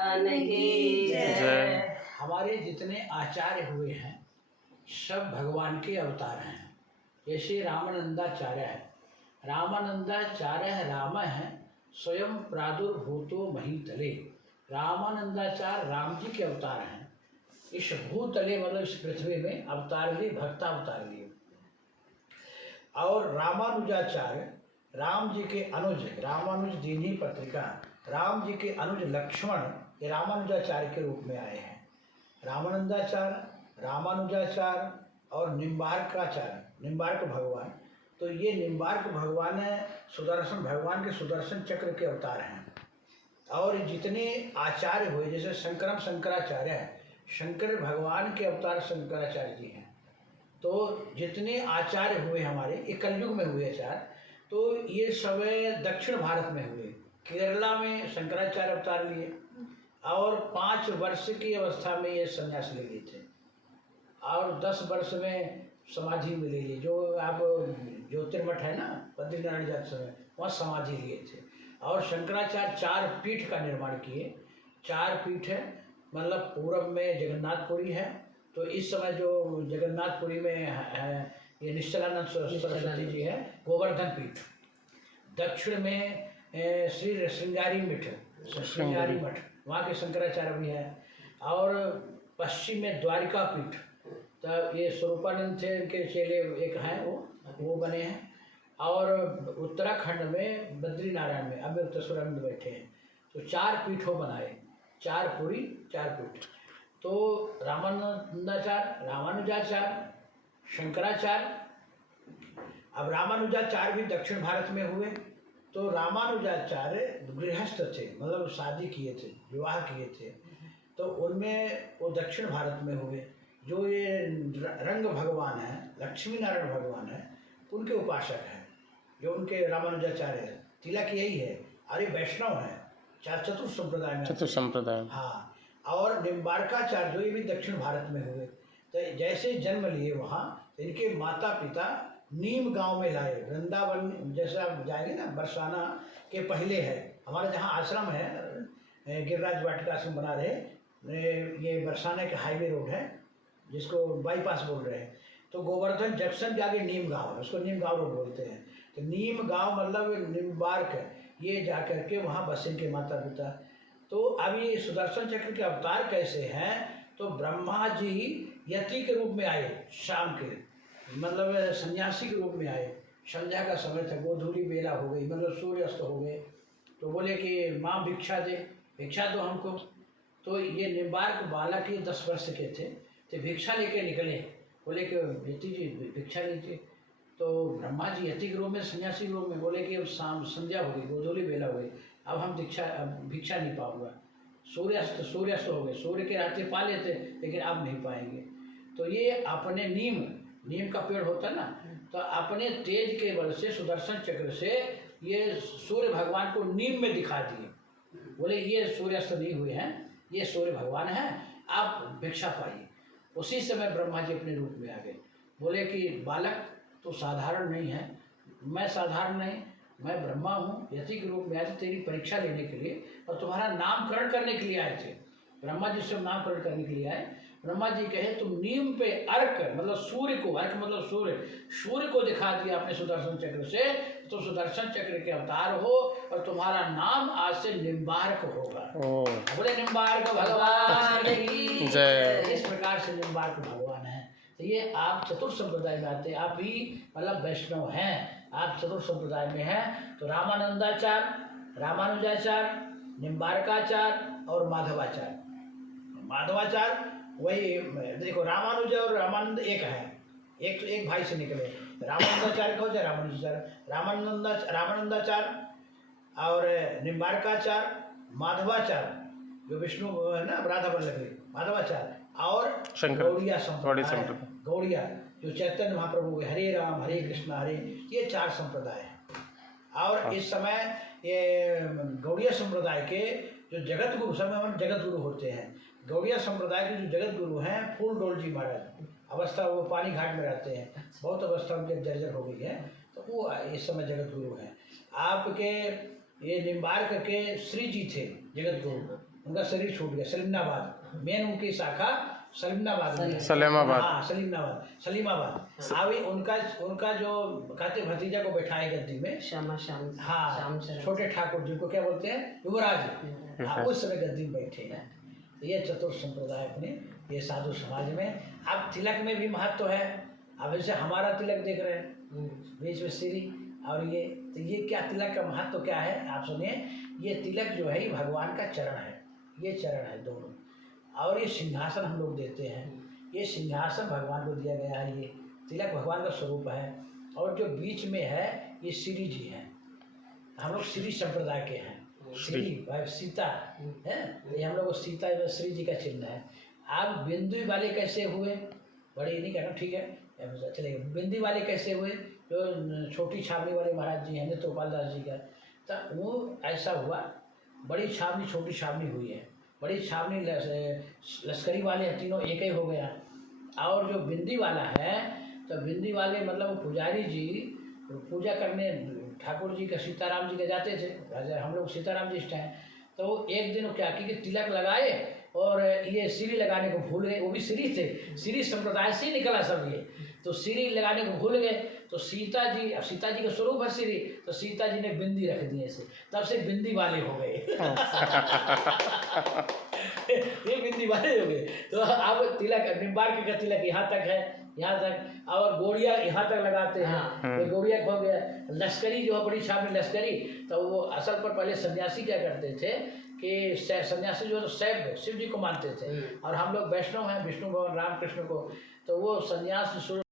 भगवान की जय। हमारे जितने आचार्य हुए हैं सब भगवान के अवतार हैं। जैसे रामानंदाचार्य है, रामानंदाचार्य राम है स्वयं प्रादुर्भूतो महीतले। रामानंदाचार्य राम जी के अवतार हैं। इस भूतले मतलब इस पृथ्वी में अवतार लिए, भक्तावतार लिए। और रामानुजाचार्य राम जी के अनुज, रामानुज दीनी पत्रिका, राम जी के अनुज लक्ष्मण ये रामानुजाचार्य के रूप में आए हैं। रामानंदाचार्य, रामानुजाचार्य और निम्बार्काचार्य, निम्बार्क भगवान, तो ये निम्बार्क भगवान है सुदर्शन, भगवान के सुदर्शन चक्र के अवतार हैं। और जितने आचार्य हुए जैसे शंकराचार्य है, शंकर भगवान के अवतार शंकराचार्य जी हैं। तो जितने आचार्य हुए हमारे ये कलयुग में हुए आचार्य, तो ये सब दक्षिण भारत में हुए। केरला में शंकराचार्य अवतार लिए और 5 वर्ष की अवस्था में ये संन्यास ले लिए थे और 10 वर्ष में समाधि में ले ली। जो आप ज्योतिर्मठ है ना बद्रीनारायण जाते समय, वहाँ समाधि लिए थे। और शंकराचार्य 4 पीठ का निर्माण किए। 4 पीठ है, मतलब पूरब में जगन्नाथपुरी है, तो इस समय जो जगन्नाथपुरी में है ये निश्चलानंद सरस्वती जी है, गोवर्धन पीठ। दक्षिण में श्री श्रृंगारी मठ, वहाँ के शंकराचार्य भी हैं। और पश्चिम में द्वारिका पीठ, तो ये स्वरूपानंद थे, इनके चेले एक हैं वो बने हैं। और उत्तराखंड में बद्रीनारायण में अमृतसर में बैठे हैं। तो 4 पीठों बनाए, 4 पुरी 4 पीठ। तो रामानंदाचार्य, रामानुजाचार्य, शंकराचार्य। अब रामानुजाचार्य भी दक्षिण भारत में हुए। तो रामानुजाचार्य गृहस्थ थे, मतलब शादी किए थे, विवाह किए थे, तो उनमें वो दक्षिण भारत में हुए। जो ये रंग भगवान है, लक्ष्मी नारायण भगवान है, उनके उपासक हैं जो उनके रामानुजाचार्य है। तिलक यही है। अरे वैष्णव है, चतुर्थ संप्रदाय में, चतुर्थ संप्रदाय। हाँ। और निम्बार्काचार्य जो ये भी दक्षिण भारत में हुए। तो जैसे जन्म लिए वहाँ, इनके माता पिता नीम गांव में लाए। वृंदावन जैसे आप जाएंगे ना, बरसाना के पहले है हमारा जहाँ आश्रम है, गिरिराज वाटिका आश्रम बना रहे, ये बरसाना के हाईवे रोड है जिसको बाईपास बोल रहे हैं। तो गोवर्धन जंक्शन के आगे नीम गांव है, उसको नीम गांव रोड बोलते हैं। तो नीम गांव मतलब निम्बार्क, ये जा कर के वहाँ बसे के माता पिता। तो अब ये सुदर्शन चक्र के अवतार कैसे हैं? तो ब्रह्मा जी यति के रूप में आए, शाम के मतलब सन्यासी के रूप में आए। संध्या का समय था, गोधूली बेला हो गई, मतलब सूर्य अस्त हो गए। तो बोले कि माँ भिक्षा दे, भिक्षा दो हमको। तो ये निम्बार्क बालक ये 10 वर्ष के थे, तो भिक्षा लेके निकले। बोले कि यति जी भिक्षा लीजिए। तो ब्रह्मा जी यति के रूप में, सन्यासी के रूप में बोले कि अब शाम संध्या हो गई, गोधूली बेला हो गई, अब हम भिक्षा नहीं पाऊंगा। सूर्यास्त हो गए, सूर्य के रहते पा लेते लेकिन अब नहीं पाएंगे। तो ये अपने नीम का पेड़ होता ना, तो अपने तेज के बल से सुदर्शन चक्र से ये सूर्य भगवान को नीम में दिखा दिए। बोले ये सूर्यास्त नहीं हुए हैं, ये सूर्य भगवान हैं, आप भिक्षा पाइए। उसी समय ब्रह्मा जी अपने रूप में आ गए। बोले कि बालक तो साधारण नहीं है, मैं साधारण नहीं, मैं ब्रह्मा हूँ, यति के रूप में आए थे तेरी परीक्षा लेने के लिए और तुम्हारा नामकरण करने के लिए आए थे। ब्रह्मा जी से नामकरण करने के लिए आए। ब्रह्मा जी कहे तुम नीम पे अर्क, मतलब सूर्य को, अर्क मतलब सूर्य को दिखा दिया अपने सुदर्शन चक्र से, तो सुदर्शन चक्र के अवतार हो और तुम्हारा नाम आज से निम्बार्क होगा। बोले निम्बार्क भगवान की जय। इस प्रकार से निम्बार्क भगवान है। तो ये आप चतुर्थ संप्रदाय में आते, आप भी मतलब वैष्णव हैं, आप चतुर्थ संप्रदाय में हैं। तो रामानंदाचार्य, रामानुजाचार्य, निम्बार्काचार्य और माधवाचार्य। माधवाचार्य वही देखो, रामानुज और रामानंद एक है, एक भाई से निकले। रामानंदाचार्य का हो जाए रामानुजाचार्य, रामानंदाचार्य और निम्बार्काचार्य, माधवाचार्य जो विष्णु है ना, राधा वल्लभी, माधवाचार्य और गौड़िया संप्रदाय, गौड़िया जो चैतन्य महाप्रभु, हरे राम हरे कृष्ण हरे, ये 4 संप्रदाय हैं। और इस समय ये गौड़िया संप्रदाय के जो जगत गुरु, समय जगत गुरु होते हैं, गौड़िया संप्रदाय के जो जगत गुरु हैं फूल डोल जी महाराज, अवस्था वो पानी घाट में रहते हैं, बहुत अवस्था उनकी जर्जर हो गई है, तो वो इस समय जगत गुरु हैं। आपके ये निम्बार्क के श्री जी थे जगत गुरु, उनका शरीर छूट गया। सलीमनाबाद मेन उनकी शाखा सलीमनाबाद में है। सलेमाबाद। हाँ सलीमाबाद। अभी उनका जो कहते भतीजा को बैठाए गद्दी में, श्यामा श्याम हाँ श्याम शरण। छोटे ठाकुर जिनको क्या बोलते हैं, युवराज, हाँ उस समय गद्दी में बैठे हैं। तो ये चतुर्थ संप्रदाय अपने ये साधु समाज में। अब तिलक में भी महत्व है। अब जैसे हमारा तिलक देख रहे हैं बीच में श्री, और ये तो ये क्या तिलक का महत्व क्या है आप सुनिए। ये तिलक जो है ये भगवान का चरण है, ये चरण है दोनों, और ये सिंहासन हम लोग देते हैं। ये सिंहासन भगवान को दिया गया है। ये तिलक भगवान का स्वरूप है। और जो बीच में है ये श्री जी हैं। हम लोग श्री संप्रदाय के हैं। श्री भाई सीता है, ये हम लोग सीता श्री जी का चिन्ह है। आप बिंदु वाले कैसे हुए, बड़े नहीं कहना, ठीक है चलेगा। बिंदी वाले कैसे हुए, जो छोटी छावनी वाले महाराज जी हैं नेत्रोपाल दास जी का, तो वो ऐसा हुआ। बड़ी छावनी छोटी छावनी हुई है। बड़ी छावनी लश्करी वाले हैं, तीनों एक ही हो गया। और जो बिंदी वाला है, तो बिंदी वाले मतलब पुजारी जी पूजा करने ठाकुर जी का सीताराम जी के जाते थे। हम लोग सीताराम जी इष्ट हैं। तो वो एक दिन क्या कि तिलक लगाए और ये श्री लगाने को भूल गए। वो भी श्री थे, श्री संप्रदाय से ही निकला सब ये। तो श्री लगाने को भूल गए। तो सीता जी का स्वरूप है श्री, तो सीता जी ने बिंदी रख दी ऐसे, तब से बिंदी वाले हो गए। ये बिंदी वाले हो गए। तो अब तिलक निम्बार्क का तिलक यहाँ तक है, यहाँ तक, और गोड़िया यहाँ तक लगाते हैं। तो गोड़िया हो गया। लश्करी जो है बड़ी छावनी लश्करी, तो वो असल पर पहले सन्यासी क्या करते थे कि सन्यासी जो है तो शैव शिव जी को मानते थे, और हम लोग वैष्णव हैं, विष्णु भगवान रामकृष्ण को। तो वो सन्यास